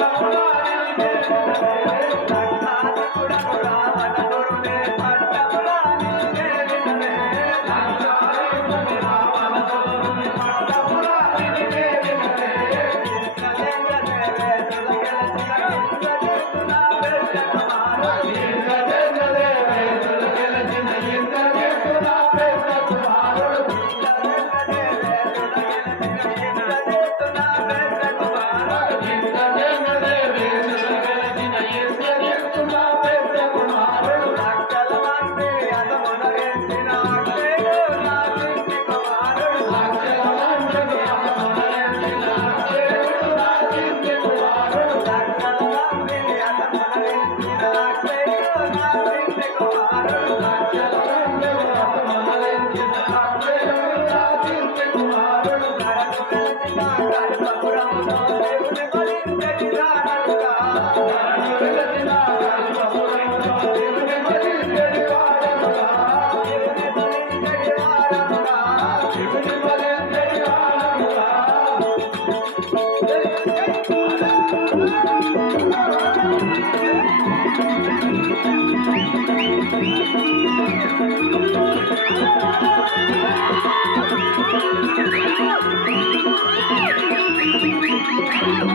Thank you.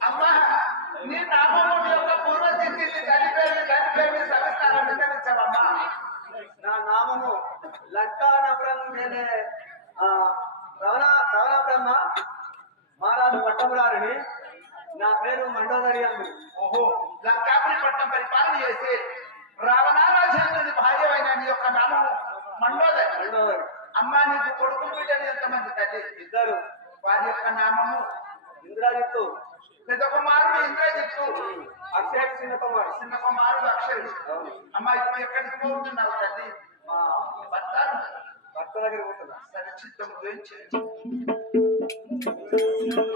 అమ్మా నీ నామము యొక్క పూర్వస్థితిని కలిపేమి కలిపేమి సవిస్తారం విన్నవించవమ్మా నా నామము లంకానపురం నేనే ఆ, రవణ రవణ బ్రహ్మ మహారాజు పట్టమురారిని నా అందు ఓహో లంకాపురి పట్టణం పరిపాలన చేసి రావణారాజేంద్రుని భార్యమైన నీ యొక్క నామము మండోదరి. అమ్మా నీకు కొడుకు బిడ్డలు ఎంతమంది? తల్లి. ఇద్దరు. వారి యొక్క నామము ఇంద్రాజిత్తు. పెద్ద కుమారుడు ఇంద్రజిత్తు. అక్షయ చిన్న కుమార్ చిన్న కుమారుడు అక్షయుడు. అమ్మా ఇప్పుడు ఎక్కడికి పోతున్నావు తల్లి? భర్త భర్త దగ్గర పోతున్నా. సరే చిత్తం గురించి.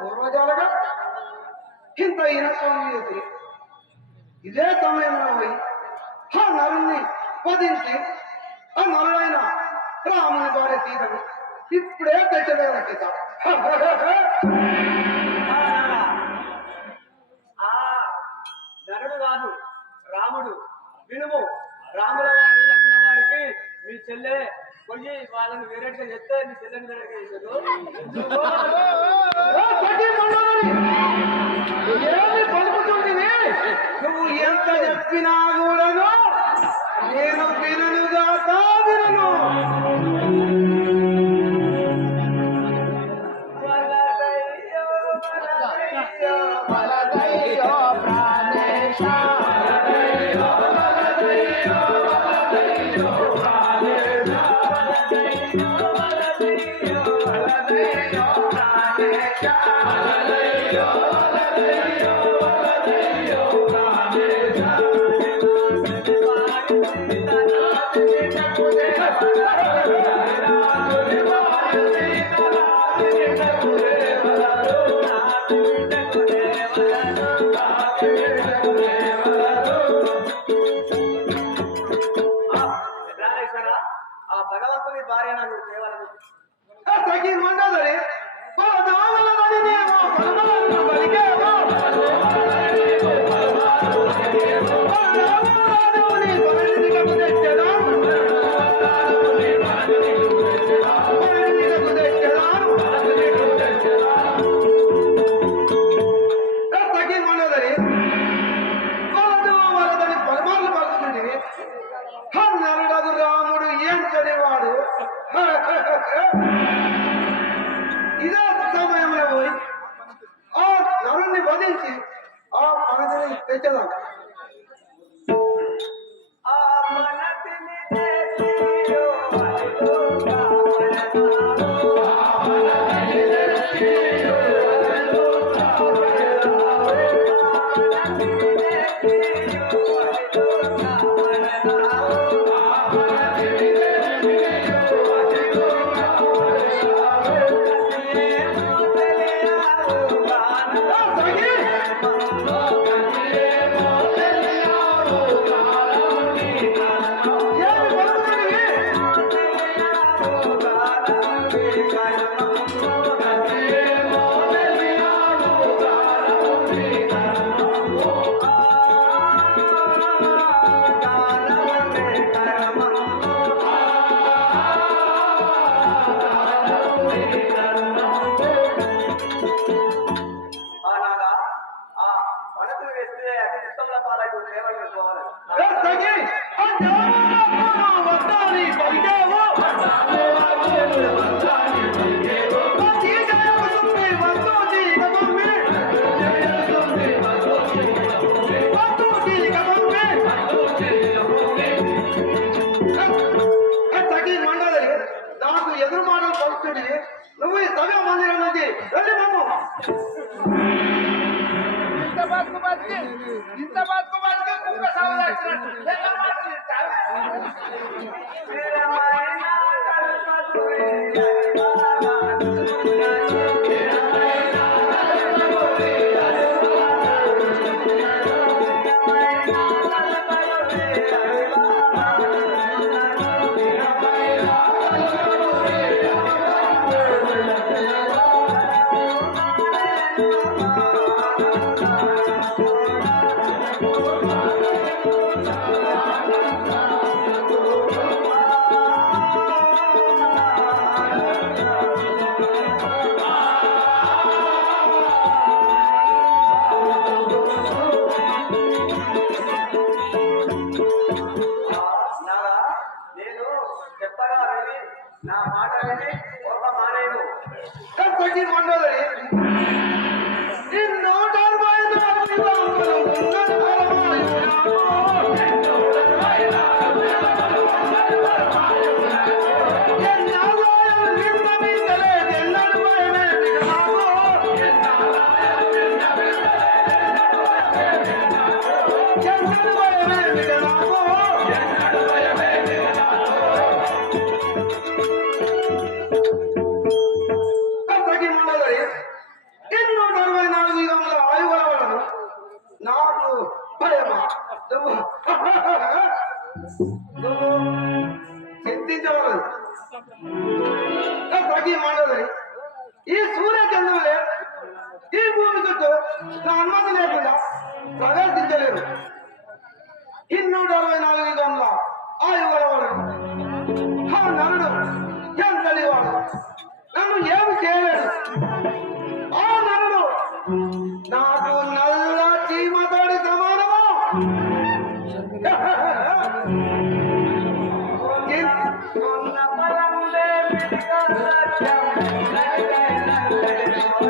పూర్వజాలుగా ఇంత ఈనత్వం ఎదురు ఇదే సమయంలో పోయి ఆ నరుణ్ణి వధించి ఆ నరుడైన రాముని భార్య సీతను ఇప్పుడే తెచ్చలేదా సీత నరుడు కాదు రాముడు. వినుము రాముల వారి లక్ష్మణ వారికి మీ చెల్లె పోయి వాళ్ళని వేరేట్గా చెప్తే నువ్వు ఎంత చెప్పినా కూడాను నేను వినను కాక వినను 哎，家长。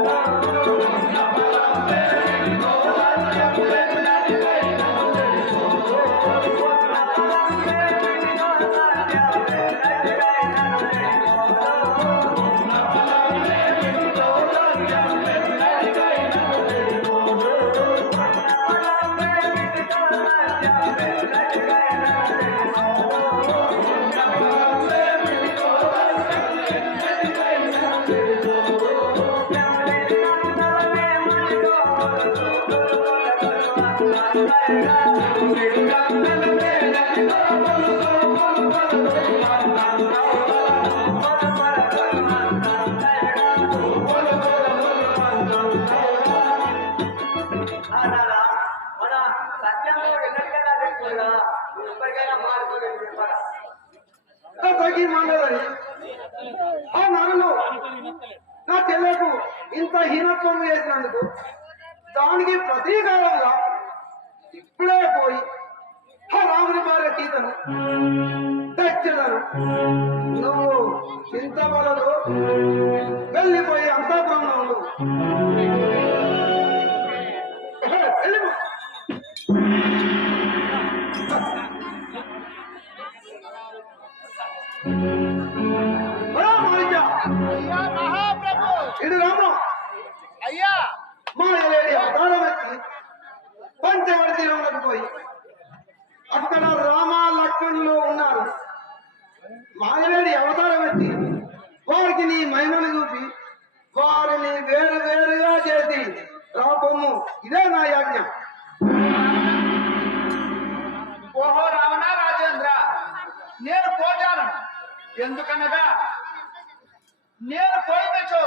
Oh. Thank you. ఎందుకనగా నేను పోయినచో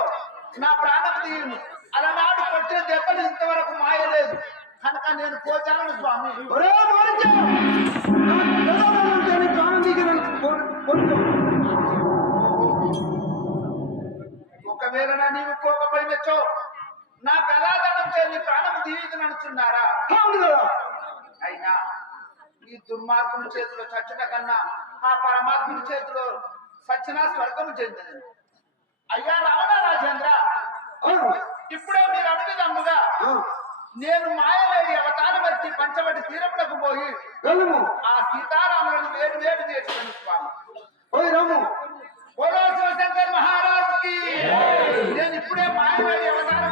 నా ప్రాణం తీయును అలనాడు కొట్టిన దెబ్బలు ఇంతవరకు మాయలేదు. కనుక నేను పోచాలను స్వామి. చేయని. ఒకవేళ నా నీవు పోకపోయినచో నా గదాదనం చేసి ప్రాణం తీయదు అనుచున్నారా? అవును కదా. అయినా ఈ దుర్మార్గుని చేతిలో చచ్చుట కన్నా ఆ పరమాత్ముని చేతిలో సచ్చిన స్వర్గము చెందింది అయ్యా రావణ రాజేంద్ర ఇప్పుడే మీరు అడుగుదమ్ముగా నేను మాయలేడి అవతారం ఎత్తి పంచవటి తీరములకు పోయి ఆ సీతారాములను వేరు వేరు చేసుకుని స్వామి శివశంకర్ మహారాజ్కి నేను ఇప్పుడే మాయలేడి అవతారం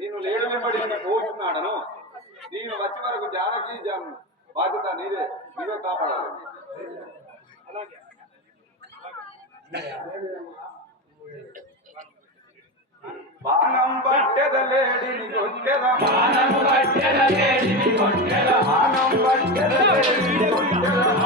నేను లేడు వెంబడి ఇంకా పోతున్నాడను నేను వచ్చే వరకు జానకి జాన్ బాధ్యత నీదే నీవే కాపాడాలి దోషమని బాణం పట్టెద లేడిని కొట్టెద. బాణం పట్టెద లేడిని కొట్టెద. బాణం పట్టెద లేడిని కొట్టెద.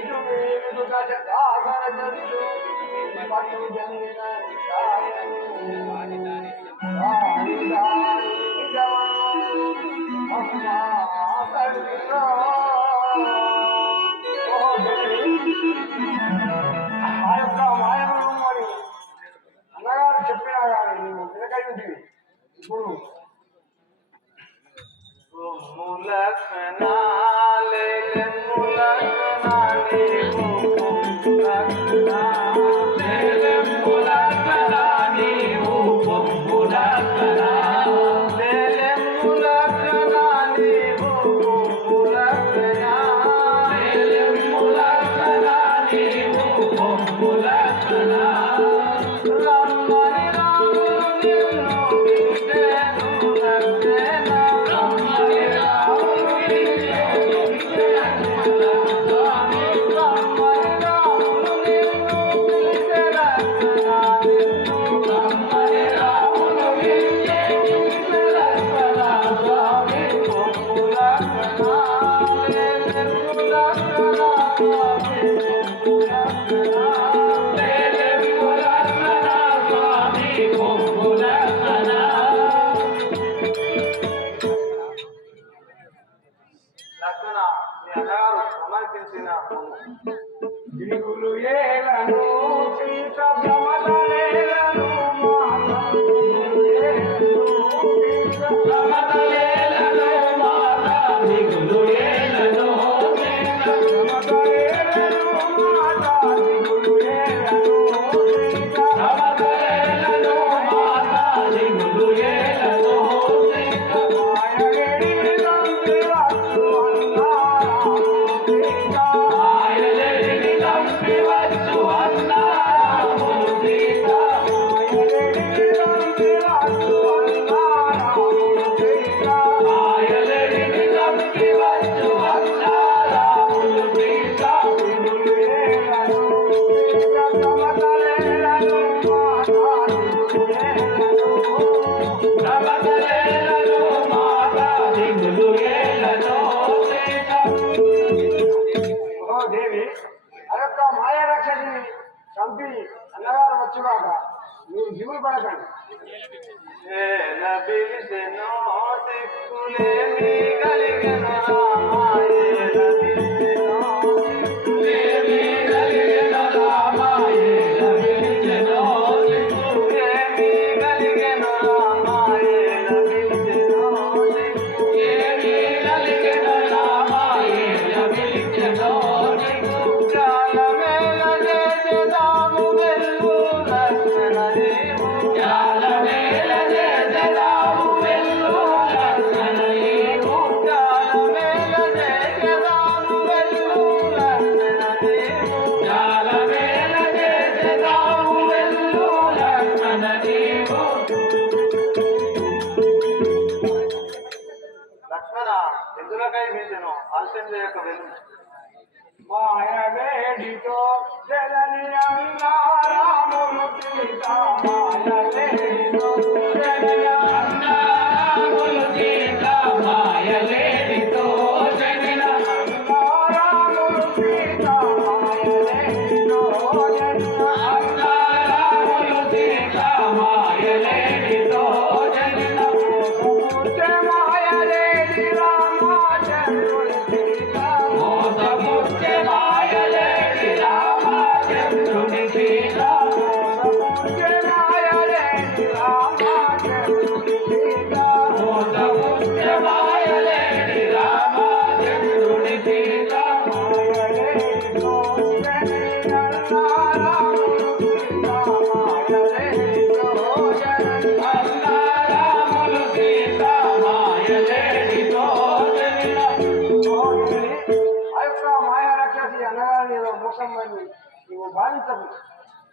Oh, my God.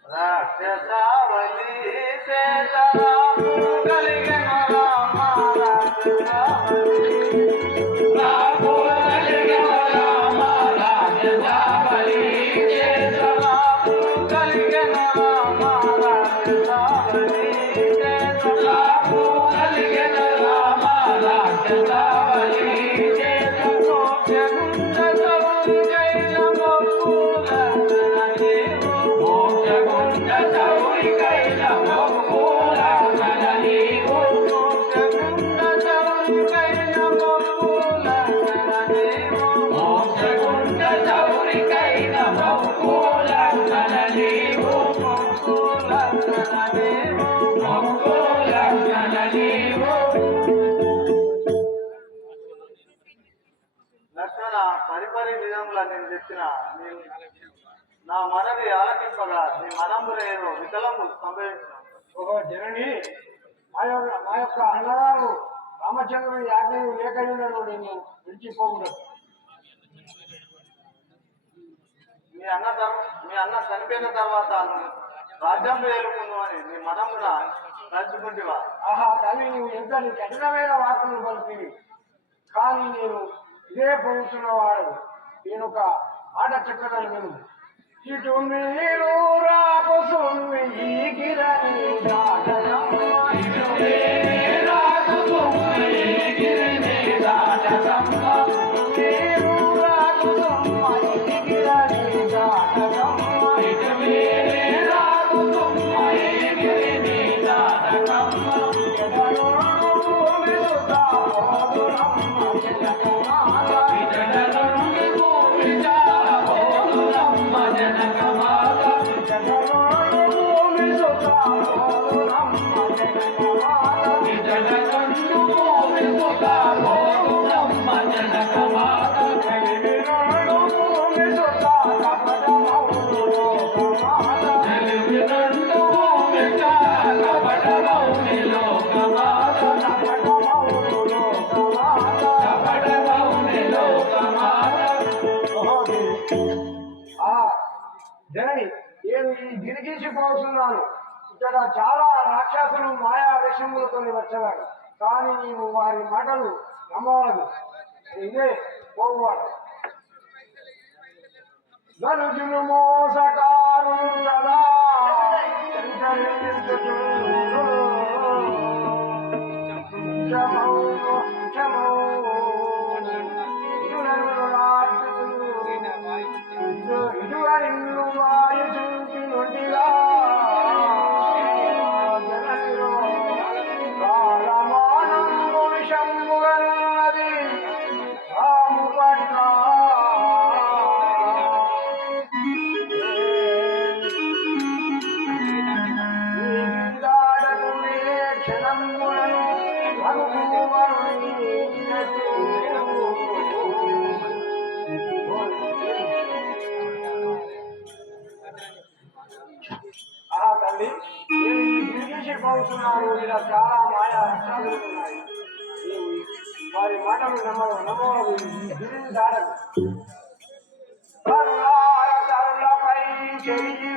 రాక్షసావళి చేతరాము కలిగిన నా మనవి ఆలకింపగా నీ మనంబులేను వికలము సంభవించిన. ఓహో జనని మా యొక్క మా యొక్క అన్నగారు రామచంద్రుని యాజ్ఞను లేఖలను నేను విడిచిపోకూడదు మీ అన్న ధర్మ మీ అన్న చనిపోయిన తర్వాత రాజ్యం వేలుకుందు అని నీ మనమున తలుచుకుంటివా? ఆహా తల్లి నువ్వు ఎంత నీ కఠినమైన వార్తలు పలికివి కానీ నేను ఇదే పొందుతున్న వాడు నేను ఒక ఆట చెప్పదని విను. ఇటు మీరు రాకు సుమ్మి ఈ గిరని దాటనమ్మ. మీరు రాకు సుమ్మ ఈ గిరని దాటనమ్మ. ఎదలో మెరుతా పోదురమ్మ జనకమాల. ఇక్కడ చాలా రాక్షసులు మాయా విషములతో వచ్చారు కానీ నీవు వారి మాటలు నమ్మవలదు ఇదే పోవాడు ధనుజును మోసకారు కదా నమ్మవు ఈ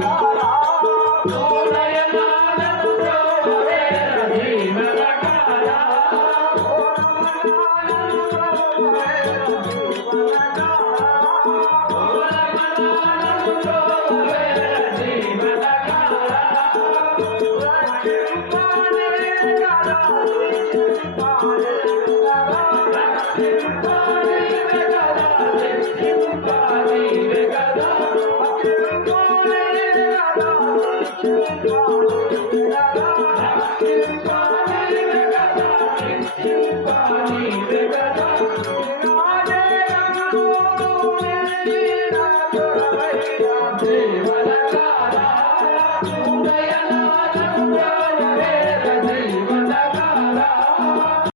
Oh.